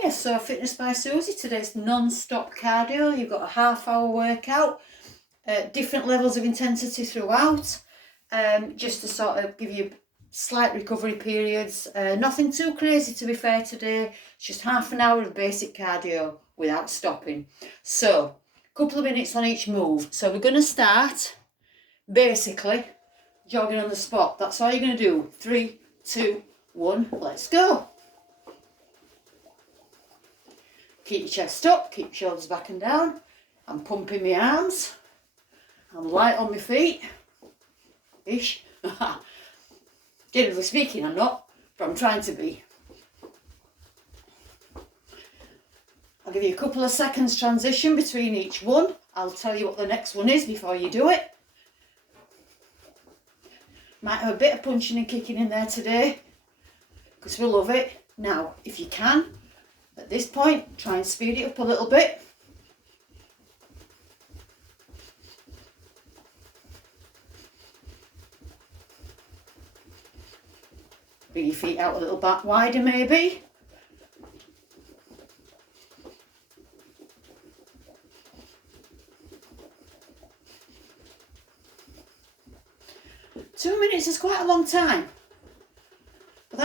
Hiya, so Fitness by Susie. Today's non-stop cardio. You've got a half-hour workout, different levels of intensity throughout, just to sort of give you slight recovery periods. Nothing too crazy, to be fair, today. It's just half an hour of basic cardio without stopping. So, a couple of minutes on each move. So we're going to start, basically, jogging on the spot. That's all you're going to do. 3, 2, 1, let's go. Keep your chest up, keep your shoulders back and down. I'm pumping my arms. I'm light on my feet. Ish. Generally speaking, I'm not, but I'm trying to be. I'll give you a couple of seconds transition between each one. I'll tell you what the next one is before you do it. Might have a bit of punching and kicking in there today, because we love it. Now, if you can, at this point, try and speed it up a little bit. Bring your feet out a little bit wider maybe. Two minutes is quite a long time. But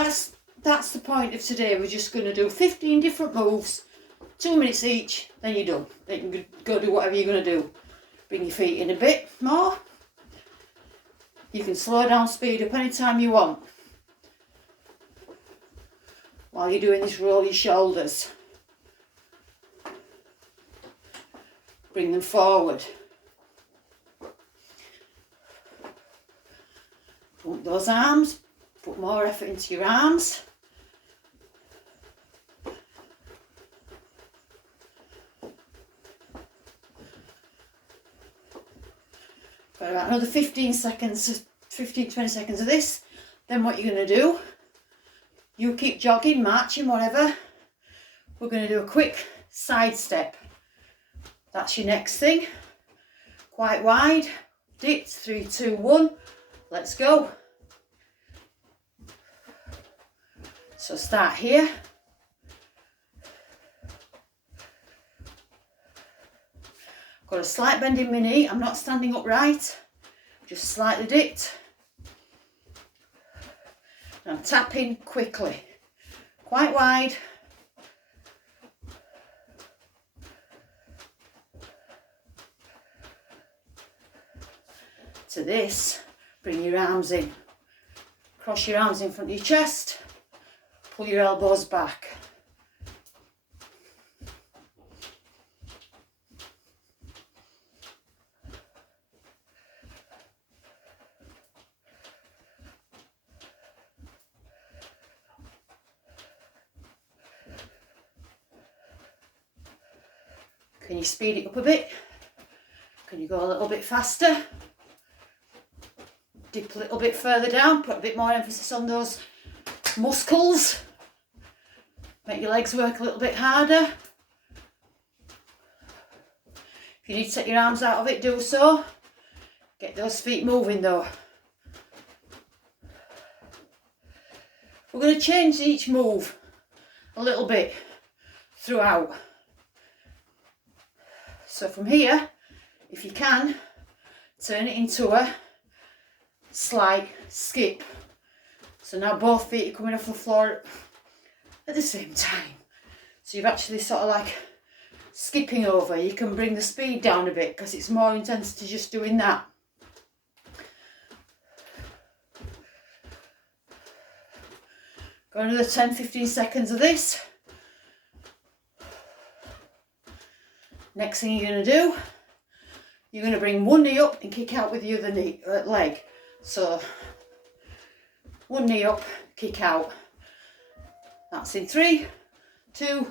that's the point of today. We're just going to do 15 different moves, 2 minutes each, then you're done. Then you can go do whatever you're going to do. Bring your feet in a bit more. You can slow down, speed up anytime you want. While you're doing this, roll your shoulders. Bring them forward. Pump those arms. Put more effort into your arms. Got about another 15 seconds, 15, 20 seconds of this. Then what you're going to do, you keep jogging, marching, whatever. We're going to do a quick side step. That's your next thing. Quite wide. Dipped. 3, 2, 1. Let's go. So start here. Got a slight bend in my knee. I'm not standing upright, just slightly dipped. And I'm tapping quickly, quite wide. To this, bring your arms in. Cross your arms in front of your chest. Pull your elbows back. Can you speed it up a bit? Can you go a little bit faster? Dip a little bit further down, put a bit more emphasis on those muscles. Make your legs work a little bit harder. If you need to take your arms out of it, do so. Get those feet moving though. We're going to change each move a little bit throughout. So from here, if you can, turn it into a slight skip. So now both feet are coming off the floor at the same time. So you've actually sort of like skipping over. You can bring the speed down a bit because it's more intensity just doing that. Got another 10-15 seconds of this. Next thing you're going to do, you're going to bring one knee up and kick out with the other knee, leg. So one knee up, kick out. That's in 3, 2,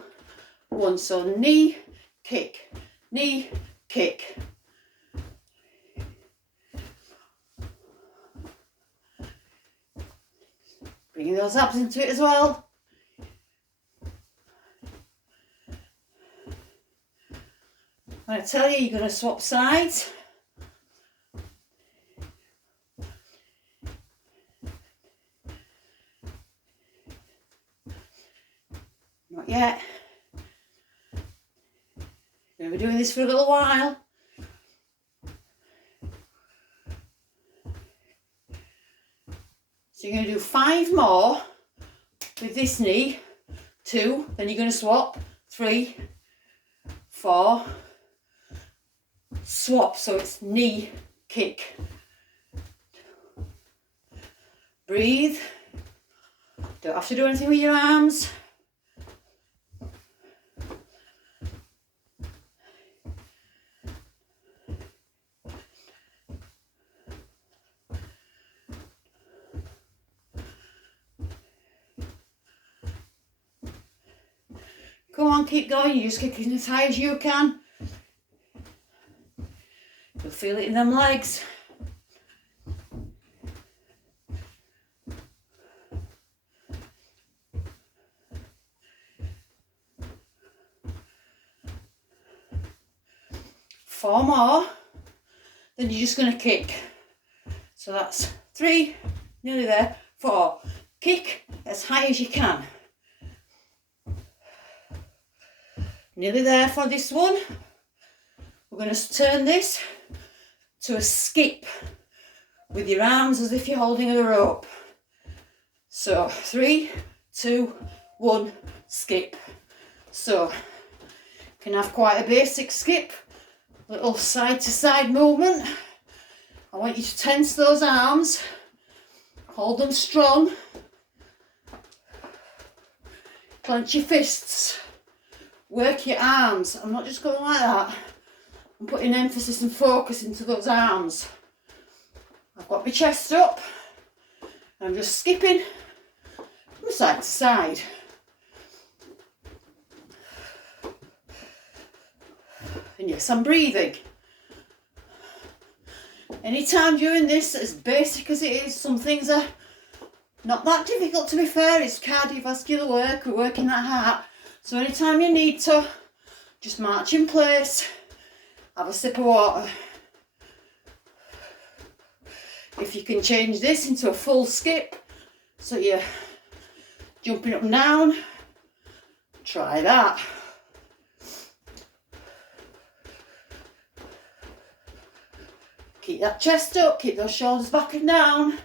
1. So knee, kick, knee, kick. Bringing those abs into it as well. When I tell you, you're going to swap sides. Not yet. We're going to be doing this for a little while. So you're going to do 5 more with this knee, 2, then you're going to swap, 3, 4, swap, so it's knee, kick. Breathe. Don't have to do anything with your arms. Come on, keep going. You're just kicking as high as you can. You'll feel it in them legs. Four more. Then you're just going to kick. So that's 3, nearly there. 4. Kick as high as you can. Nearly there for this one. We're going to turn this to a skip with your arms as if you're holding a rope. So 3, 2, 1, skip. So you can have quite a basic skip, little side to side movement. I want you to tense those arms, hold them strong, clench your fists. Work your arms. I'm not just going like that. I'm putting emphasis and focus into those arms. I've got my chest up. I'm just skipping from side to side. And yes, I'm breathing. Anytime during this, as basic as it is, some things are not that difficult, to be fair. It's cardiovascular work. We're working that heart. So anytime you need to, just march in place, have a sip of water. If you can change this into a full skip, so you're jumping up and down, try that. Keep that chest up, keep those shoulders back and down.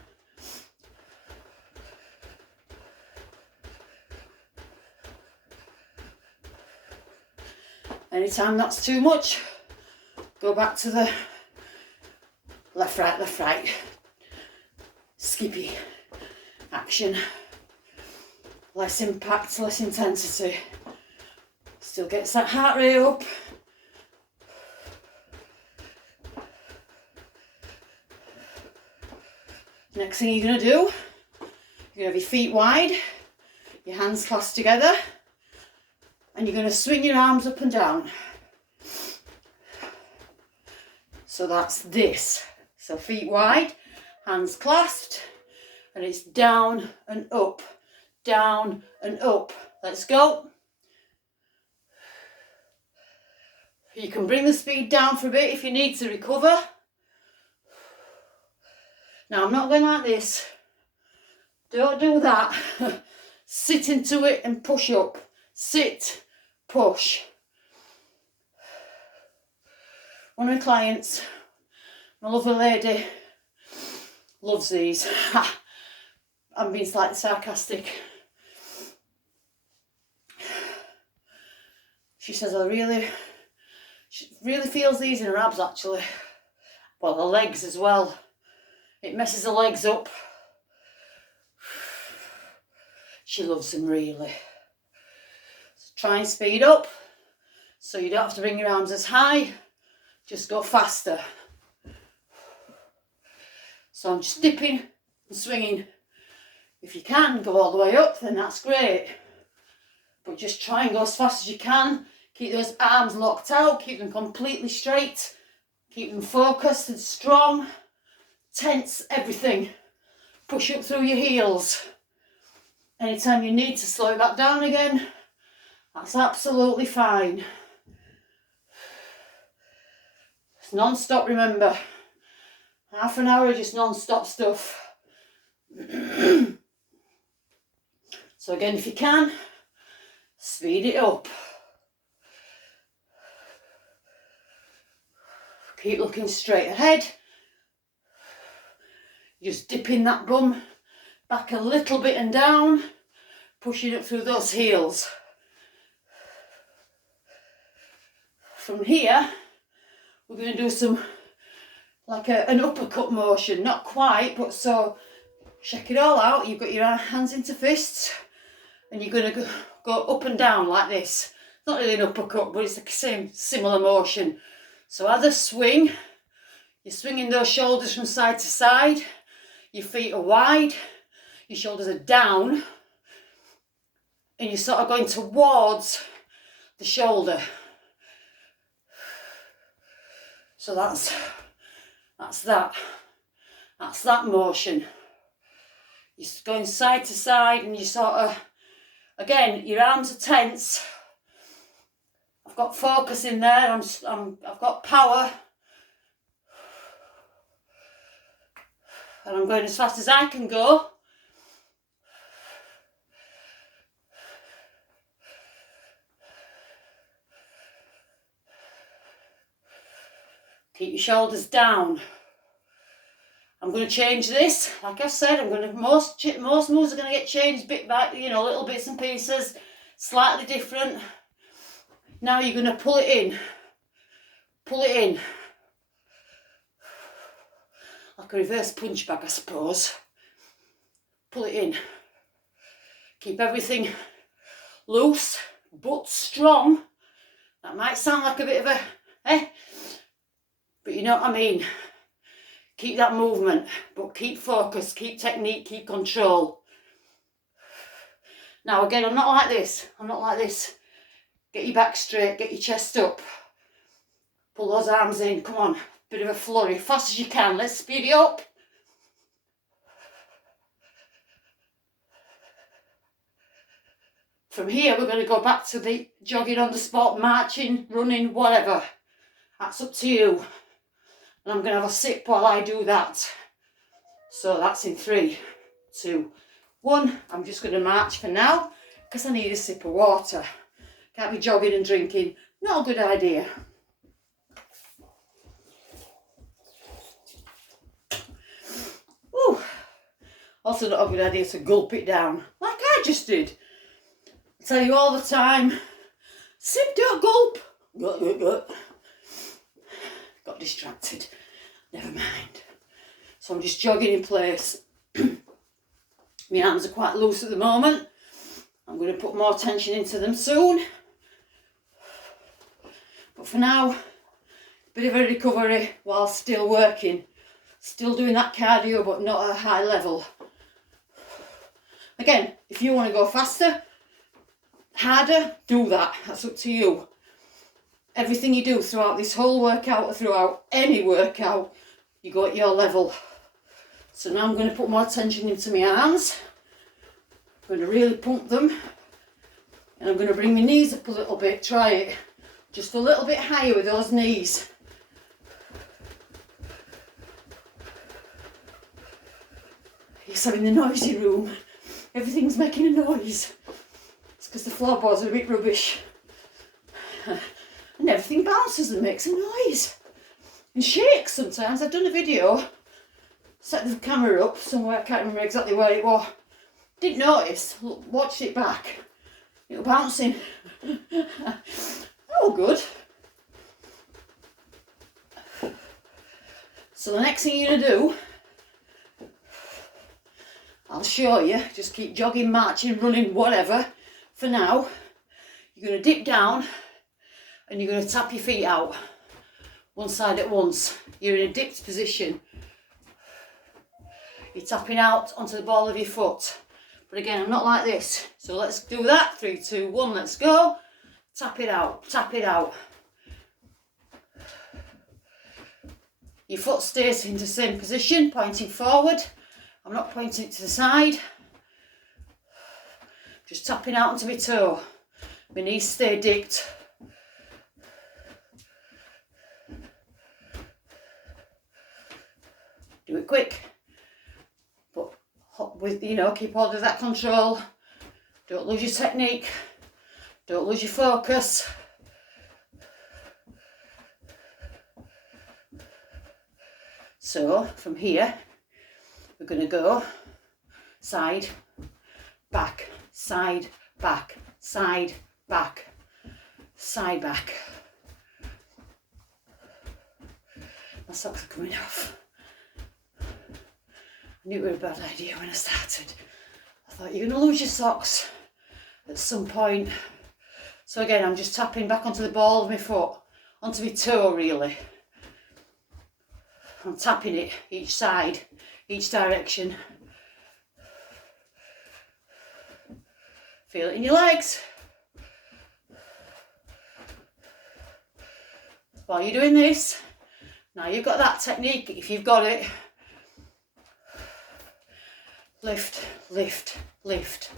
Anytime that's too much, go back to the left, right. Skippy action. Less impact, less intensity. Still gets that heart rate up. Next thing you're going to do, you're going to have your feet wide, your hands clasped together, and you're going to swing your arms up and down. So that's this. So feet wide, hands clasped, and it's down and up, down and up. Let's go. You can bring the speed down for a bit if you need to recover. Now I'm not going like this. Don't do that. Sit into it and push up. Sit, push. One of my clients, my lovely lady, loves these. I'm being slightly sarcastic. She says she really feels these in her abs actually. Well, the legs as well. It messes the legs up. She loves them really. So try and speed up so you don't have to bring your arms as high. Just go faster. So I'm just dipping and swinging. If you can go all the way up, then that's great. But just try and go as fast as you can. Keep those arms locked out. Keep them completely straight. Keep them focused and strong. Tense everything. Push up through your heels. Anytime you need to slow it back down again, that's absolutely fine. It's non-stop, remember. Half an hour of just non-stop stuff. So again, if you can, speed it up. Keep looking straight ahead. Just dipping that bum back a little bit and down, pushing up through those heels. From here, we're going to do some, like an uppercut motion, not quite, but so, check it all out. You've got your hands into fists, and you're going to go up and down like this. It's not really an uppercut, but it's the same, similar motion. So as a swing, you're swinging those shoulders from side to side, your feet are wide, your shoulders are down, and you're sort of going towards the shoulder. So that's that motion. You're going side to side, and you sort of, again, your arms are tense. I've got focus in there. I've got power, and I'm going as fast as I can go. Keep your shoulders down. I'm going to change this. Like I said, most moves are going to get changed bit by, little bits and pieces, slightly different. Now you're going to pull it in. Pull it in. Like a reverse punch bag, I suppose. Pull it in. Keep everything loose but strong. That might sound like a bit of a, but you know what I mean. Keep that movement, but keep focus, keep technique, keep control. Now again, I'm not like this. Get your back straight, get your chest up. Pull those arms in, come on. Bit of a flurry, fast as you can. Let's speed it up. From here, we're going to go back to the jogging on the spot, marching, running, whatever. That's up to you. And I'm going to have a sip while I do that. So that's in 3, 2, 1. I'm just going to march for now because I need a sip of water. Can't be jogging and drinking. Not a good idea. Ooh. Also not a good idea to gulp it down like I just did. I tell you all the time, sip, don't gulp. Got distracted. Never mind. So I'm just jogging in place. My hands are quite loose at the moment. I'm going to put more tension into them soon. But for now, a bit of a recovery while still working. Still doing that cardio, but not at a high level. Again, if you want to go faster, harder, do that. That's up to you. Everything you do throughout this whole workout or throughout any workout, you go at your level. So now I'm going to put more tension into my arms. I'm going to really pump them. And I'm going to bring my knees up a little bit. Try it. Just a little bit higher with those knees. Yes, I'm in the noisy room. Everything's making a noise. It's because the floorboards are a bit rubbish. And everything bounces and makes a noise. And shakes sometimes. I've done a video, set the camera up somewhere, I can't remember exactly where it was. Didn't notice, watched it back. It was bouncing. Oh, good. So the next thing you're going to do, I'll show you, just keep jogging, marching, running, whatever. For now, you're going to dip down and you're going to tap your feet out. One side at once. You're in a dipped position. You're tapping out onto the ball of your foot. But again, I'm not like this. So let's do that. 3, 2, 1, let's go. Tap it out, tap it out. Your foot stays in the same position, pointing forward. I'm not pointing it to the side. Just tapping out onto my toe. My knees stay dipped. Do it quick, but with, keep hold of that control. Don't lose your technique. Don't lose your focus. So from here, we're going to go side, back, side, back, side, back, side, back. My socks are coming off. I knew it was a bad idea when I started. I thought you're going to lose your socks at some point. So again, I'm just tapping back onto the ball of my foot, onto my toe really. I'm tapping it each side, each direction. Feel it in your legs. While you're doing this, now you've got that technique, if you've got it, lift, lift, lift.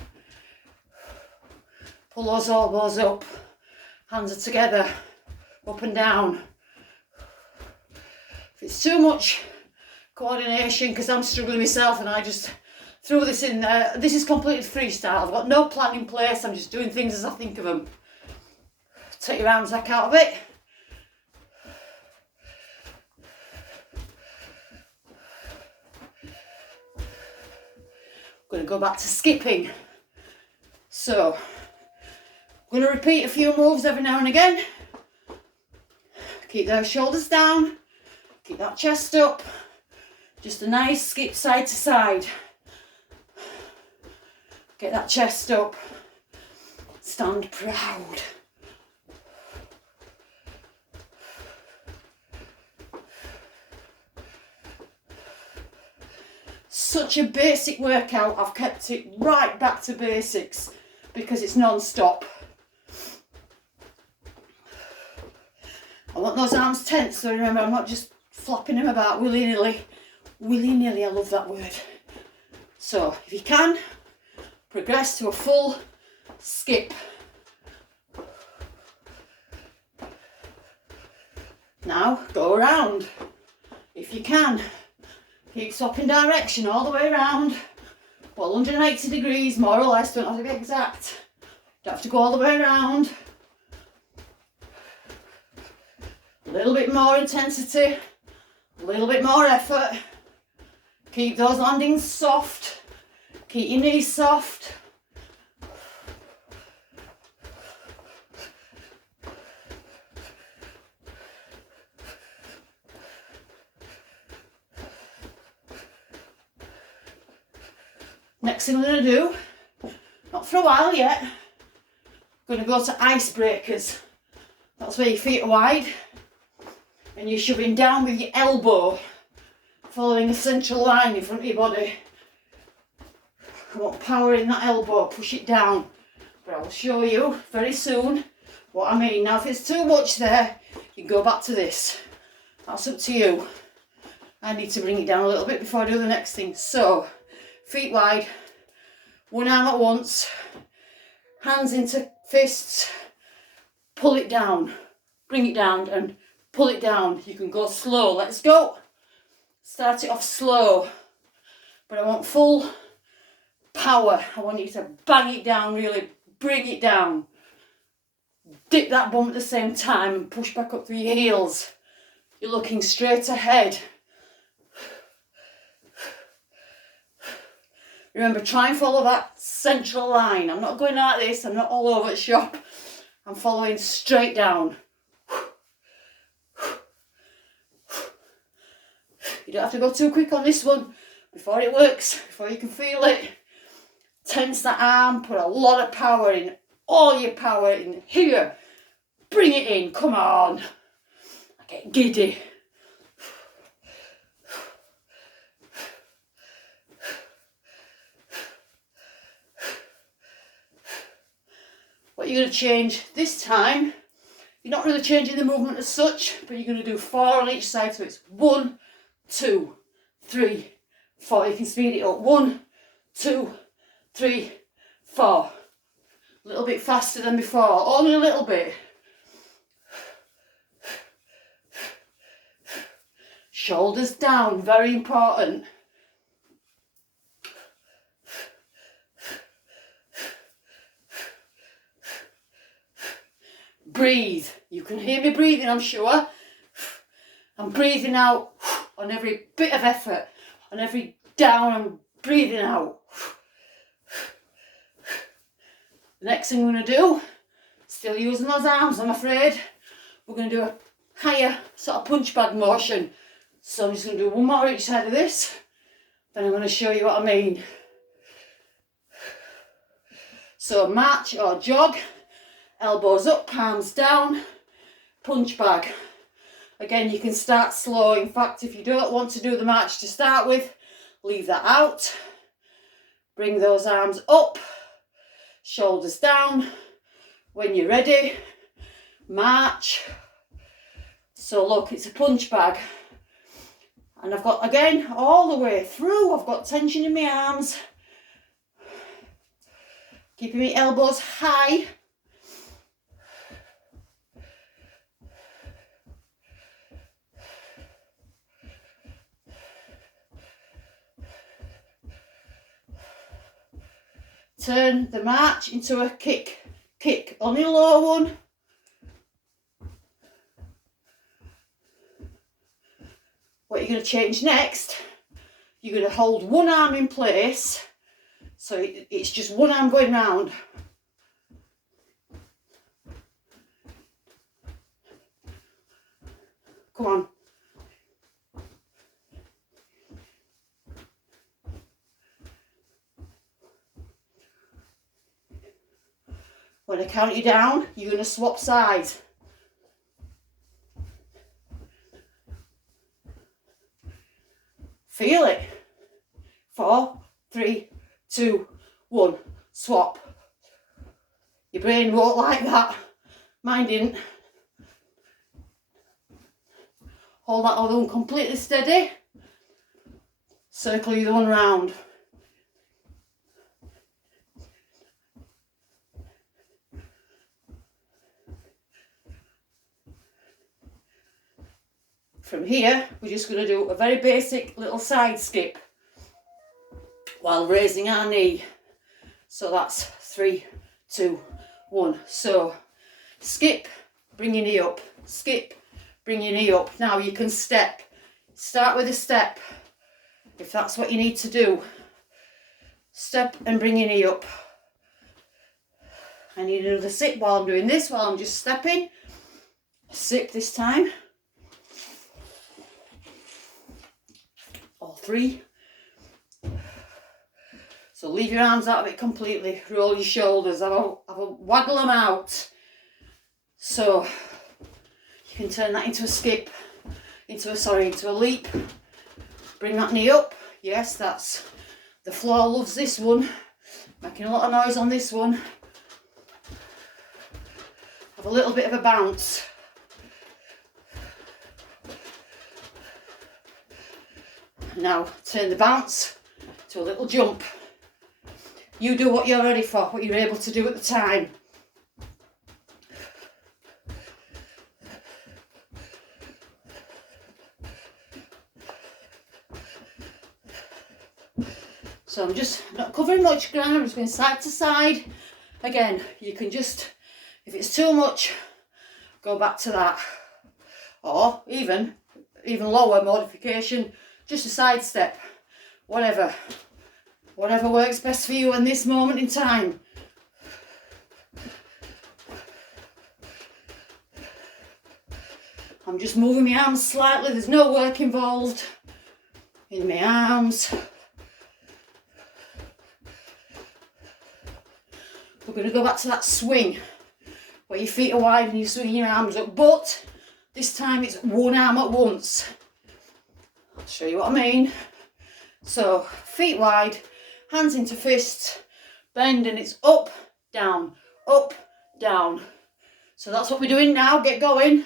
Pull those elbows up, hands are together, up and down. If it's too much coordination, because I'm struggling myself and I just threw this in there, this is completely freestyle. I've got no plan in place, I'm just doing things as I think of them. Take your arms back out of it. I'm going to go back to skipping. So, I'm going to repeat a few moves every now and again. Keep those shoulders down, keep that chest up. Just a nice skip side to side. Get that chest up. Stand proud. Such a basic workout, I've kept it right back to basics because it's non-stop. I want those arms tense, so remember I'm not just flopping them about willy-nilly. Willy-nilly, I love that word. So if you can, progress to a full skip. Now go around if you can. Keep swapping direction all the way around. Well, 180 degrees, more or less, don't have to be exact. Don't have to go all the way around. A little bit more intensity, a little bit more effort. Keep those landings soft. Keep your knees soft. Next thing I'm going to do, not for a while yet, I'm going to go to icebreakers. That's where your feet are wide and you're shoving down with your elbow, following a central line in front of your body. I want power in that elbow, push it down. But I'll show you very soon what I mean. Now if it's too much there, you can go back to this. That's up to you. I need to bring it down a little bit before I do the next thing. So, feet wide, one arm at once, hands into fists, pull it down, bring it down and pull it down. You can go slow, let's go. Start it off slow, but I want full power. I want you to bang it down, really bring it down. Dip that bum at the same time and push back up through your heels. You're looking straight ahead. Remember, try and follow that central line. I'm not going like this, I'm not all over the shop. I'm following straight down. You don't have to go too quick on this one. Before it works, before you can feel it, tense that arm, put a lot of power in, all your power in here. Bring it in, come on. I get giddy. What you're going to change this time, you're not really changing the movement as such, but you're going to do 4 on each side, so it's 1, 2, 3, 4. You can speed it up. 1, 2, 3, 4. A little bit faster than before, only a little bit. Shoulders down, very important. Breathe. You can hear me breathing, I'm sure. I'm breathing out on every bit of effort, on every down and breathing out. The next thing we're going to do, still using those arms, I'm afraid, we're going to do a higher sort of punch bag motion. So I'm just going to do one more each side of this, then I'm going to show you what I mean. So march or jog, elbows up, palms down, punch bag. Again, you can start slow. In fact, if you don't want to do the march to start with, leave that out. Bring those arms up, shoulders down. When you're ready, march. So look, it's a punch bag. And I've got, again, all the way through, I've got tension in my arms. Keeping my elbows high. Turn the march into a kick. Kick, only a low one. What you're going to change next, you're going to hold one arm in place, so it's just one arm going round. Come on. When I count you down, you're going to swap sides. Feel it. 4, 3, 2, 1. Swap. Your brain won't like that. Mine didn't. Hold that other one completely steady. Circle the other one round. From here, we're just going to do a very basic little side skip while raising our knee. So that's 3, 2, 1. So skip, bring your knee up. Skip, bring your knee up. Now you can step. Start with a step if that's what you need to do. Step and bring your knee up. I need another sip while I'm doing this, while I'm just stepping. Sip this time. All 3. So leave your arms out of it completely. Roll your shoulders. Have a waggle them out. So you can turn that into a skip, into a leap. Bring that knee up. Yes, that's the floor loves this one. Making a lot of noise on this one. Have a little bit of a bounce. Now turn the bounce to a little jump. You do what you're ready for, what you're able to do at the time. So I'm not covering much ground, I'm just going side to side. Again, you can just, if it's too much, go back to that. Or even lower modification, just a side step, whatever works best for you in this moment in time. I'm just moving my arms slightly, there's no work involved in my arms. We're going to go back to that swing where your feet are wide and you're swinging your arms up, but this time it's one arm at once. I'll show you what I mean. So feet wide, hands into fists, bend, and it's up, down, up, down. So that's what we're doing now. Get going.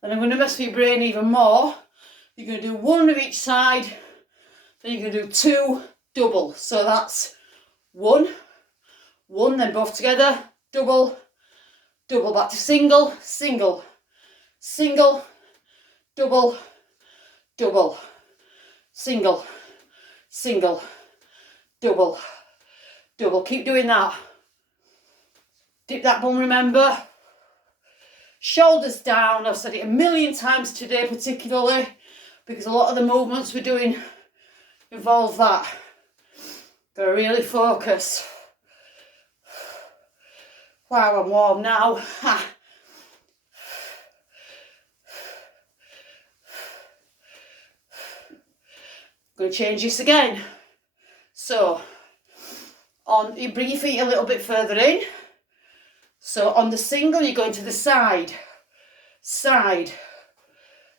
Then I'm going to mess with your brain even more. You're going to do one of each side, then you're going to do 2 double. So that's 1, then both together, double, double, back to single, single, single, double, double, single, single, double, double. Keep doing that. Dip that bum, remember. Shoulders down. I've said it a million times today, particularly because a lot of the movements we're doing involve that. Gotta really focus. Wow, I'm warm now. Ha. I'm going to change this again. So, you bring your feet a little bit further in. So on the single, you're going to the side, side.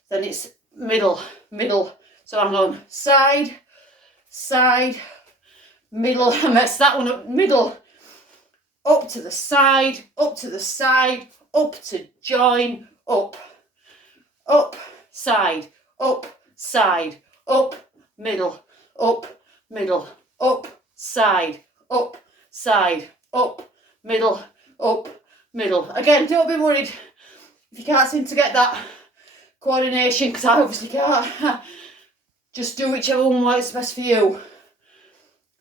Then it's middle, middle. So I'm on side, side, middle. I messed that one up. Middle, up to the side, up to the side, up to join, up, side, up, side, up, middle, up, middle, up, side, up, side, up, middle, up, middle. Again, don't be worried if you can't seem to get that coordination, because I obviously can't. Just do whichever one works best for you.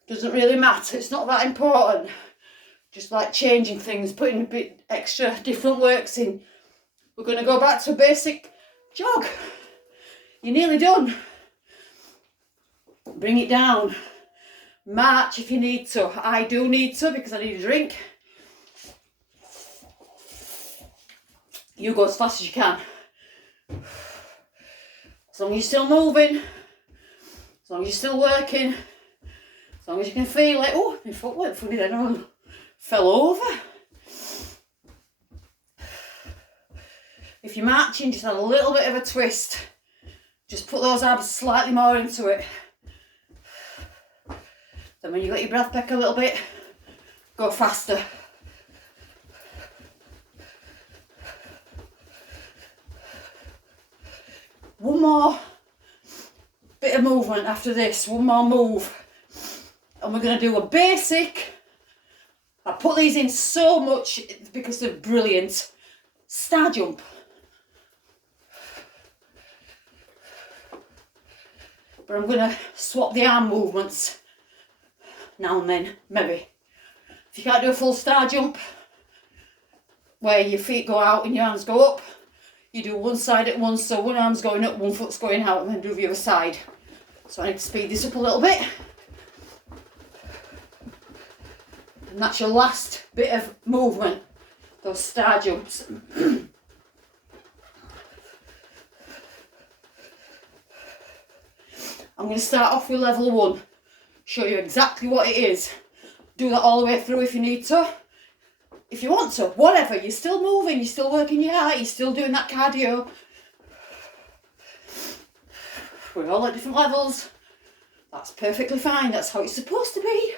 Doesn't really matter, it's not that important. Just like changing things, putting a bit extra different works in. We're going to go back to a basic jog. You're nearly done. Bring it down. March if you need to. I do need to because I need a drink. You go as fast as you can. As long as you're still moving, as long as you're still working, as long as you can feel it. Oh, my foot went funny then. I fell over. If you're marching, just add a little bit of a twist. Just put those abs slightly more into it. Then when you got your breath back a little bit, go faster. One more bit of movement after this, one more move. And we're going to do a basic. I put these in so much because they're brilliant. Star jump. But I'm going to swap the arm movements now and then, maybe. If you can't do a full star jump, where your feet go out and your arms go up, you do one side at once, so one arm's going up, one foot's going out, and then do the other side. So I need to speed this up a little bit. And that's your last bit of movement, those star jumps. I'm going to start off with level 1, show you exactly what it is. Do that all the way through if you need to. If you want to, whatever, you're still moving, you're still working your heart, you're still doing that cardio. We're all at different levels. That's perfectly fine, that's how it's supposed to be.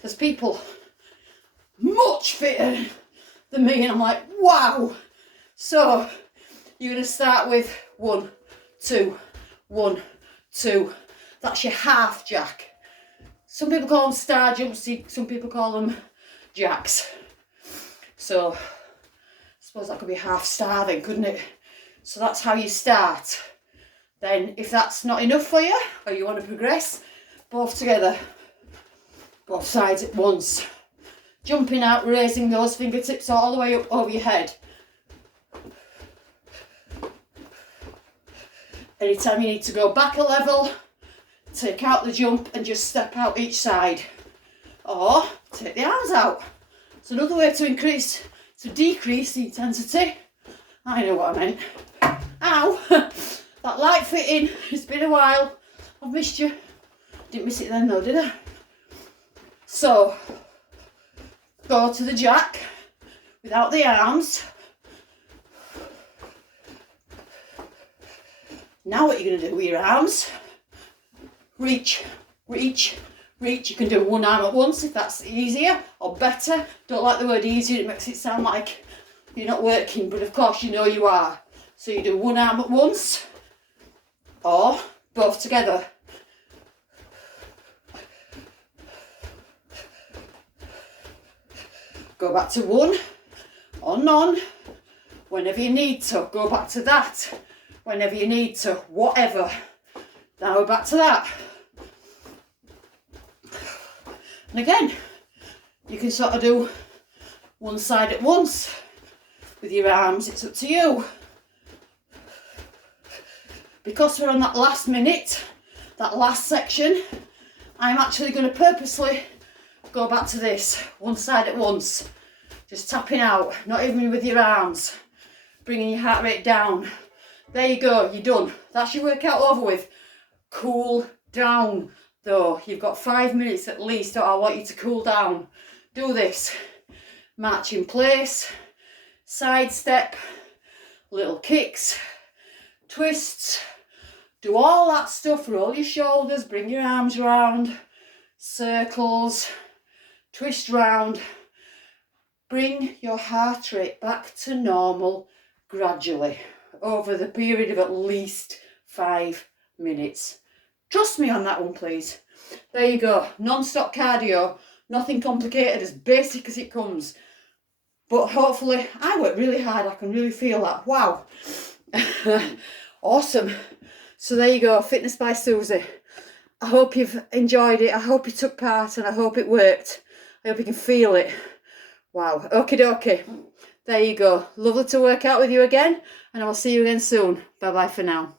There's people much fitter than me and I'm like, wow. So, you're going to start with 1, 2, 1, 2. That's your half jack. Some people call them star jumps, some people call them jacks. So, I suppose that could be half star then, couldn't it? So that's how you start. Then, if that's not enough for you, or you want to progress, both together. Both sides at once. Jumping out, raising those fingertips all the way up over your head. Anytime you need to go back a level, take out the jump and just step out each side. Or take the arms out. It's another way to decrease the intensity. I know what I meant. Ow! That light fitting, it's been a while. I've missed you. Didn't miss it then though, did I? So, go to the jack without the arms. Now what you're going to do with your arms, reach, reach, reach. You can do one arm at once if that's easier or better. Don't like the word easier, it makes it sound like you're not working, but of course you know you are. So you do one arm at once or both together. Go back to 1 or none whenever you need to. Go back to that whenever you need to. Whatever. Now we're back to that. And again, you can sort of do one side at once with your arms, it's up to you. Because we're on that last minute, that last section, I'm actually going to purposely go back to this, one side at once. Just tapping out, not even with your arms. Bringing your heart rate down. There you go, you're done. That's your workout over with. Cool down though. You've got 5 minutes at least, so I want you to cool down. Do this. March in place, side step, little kicks, twists. Do all that stuff, roll your shoulders, bring your arms round, circles, twist round. Bring your heart rate back to normal gradually over the period of at least 5 minutes. Trust me on that one, please. There you go, non-stop cardio, nothing complicated, as basic as it comes. But hopefully, I work really hard, I can really feel that. Wow. Awesome. So there you go, Fitness by Susie. I hope you've enjoyed it, I hope you took part, and I hope it worked. I hope you can feel it. Wow, okie dokie. There you go. Lovely to work out with you again, and I will see you again soon. Bye bye for now.